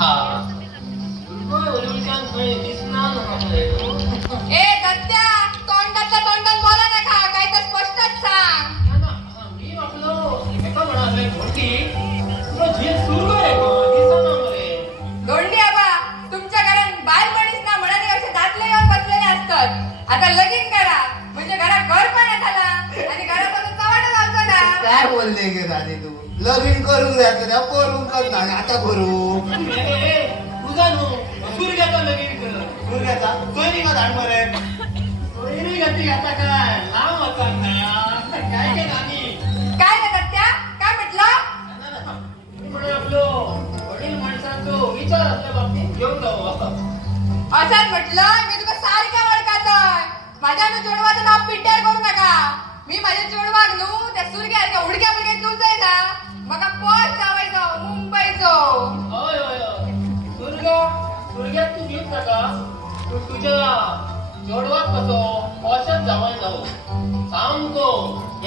हा दिसना ए दत्त्या, तोंडातल्या तोंडात बोला नका, काय तर स्पष्टच सांग. मी आपलो एका म्हणाले मोठी तुला झील सुरू आहे दिसना मरे. दोंडी आबा, तुमच्या घरात बालपणीच ना म्हणाने असे दातले येऊन बसलेले असतात. आता लगीन करा म्हणजे घरात घर पण येताला आणि घरापासून चव्हाटच आमचं ना. काय बोलले गे राजे तू? लगीन करून द्यायचं करून कर ना आता करू. तुझा नो सूर्याचा लगीन कर. सूर्याचा सोयरी का धाड मरे. सोयरी गती आता काय लांब होता ना काय काय नानी. काय रे दत्त्या, काय म्हटलं? मी म्हणून आपलो वडील माणसांचो विचार आपल्या बाबतीत घेऊन जाऊ. असंच म्हटलं, मी तुला सारख्या ओळखातोय. माझ्या जोडवाचं नाव पिट्यार करू नका. मी माझ्या जोडवाक नू त्या सूर्या उडक्या पुडक्या तुझं ना मग पोच जावायचो मुंबईचो. होय होय होय सूर्यात तू घेत नका. तू तुझ्या जोडवा कसो औषध जावं जाऊ सामको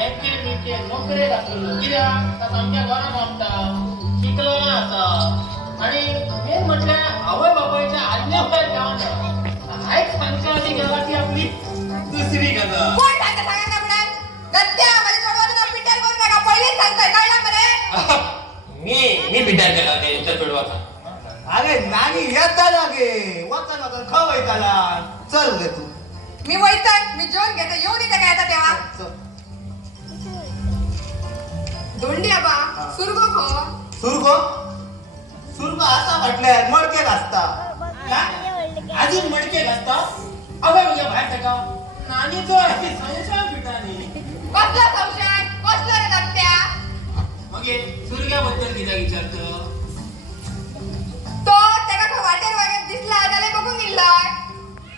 एकटे बिटे नोकरे घातलो कित्याक तर आमच्या घरात आमचा शिकलो असा आणि मेन म्हटल्यार आवय बापायच्या आज्ञा पाय जावं आयक सांगच्या आधी गेला ती आपली दुसरी गजा. कोण सांगता सांगा का म्हणा? दत्त्या, माझ्या जोडवाचं नाव पिट्यार करू नका. पहिलेच सांगतोय, कळलं मरे? मी बिटार केला ते तुमच्या जोडवाचा. अरे नानी येता लागे वचन वचन खवयताला. चल गे तू. मी वैतय, मी जेवण घेतो. येऊन इथं काय आता तेव्हा. चल. दोंडी आबा, सुरगो खो. सुरगो सुरगो असा म्हटल्यार मडके घासता. अजून मडके घासता अगं म्हणजे बाहेर टाका नानीचो संशय पिटानी. कसला संशय? कसला रे दत्त्या? मग सूर्याबद्दल किती विचारतो तो त्याला खा वाटेर वगैरे दिसला त्याला बघून गेलाय.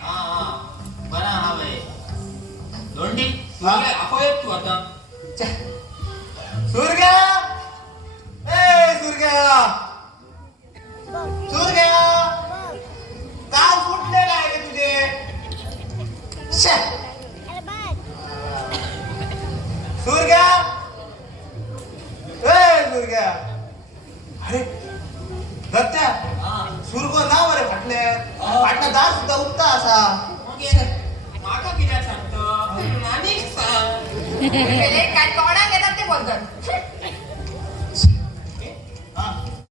हा बरा हवंय दोंडी अपोयत तू आता. सूर्या ए सूर्या सूर्या काल फुटले काय रे तुझे? शे. सूर्या ए सूर्या अरे दत्त्या सुरगो नाव रे फाटले फाटला दार सुद्धा उठता असा. माका कित्याक सांगतो नानीक सांग. काय तोंडात येतात ते बोलतात.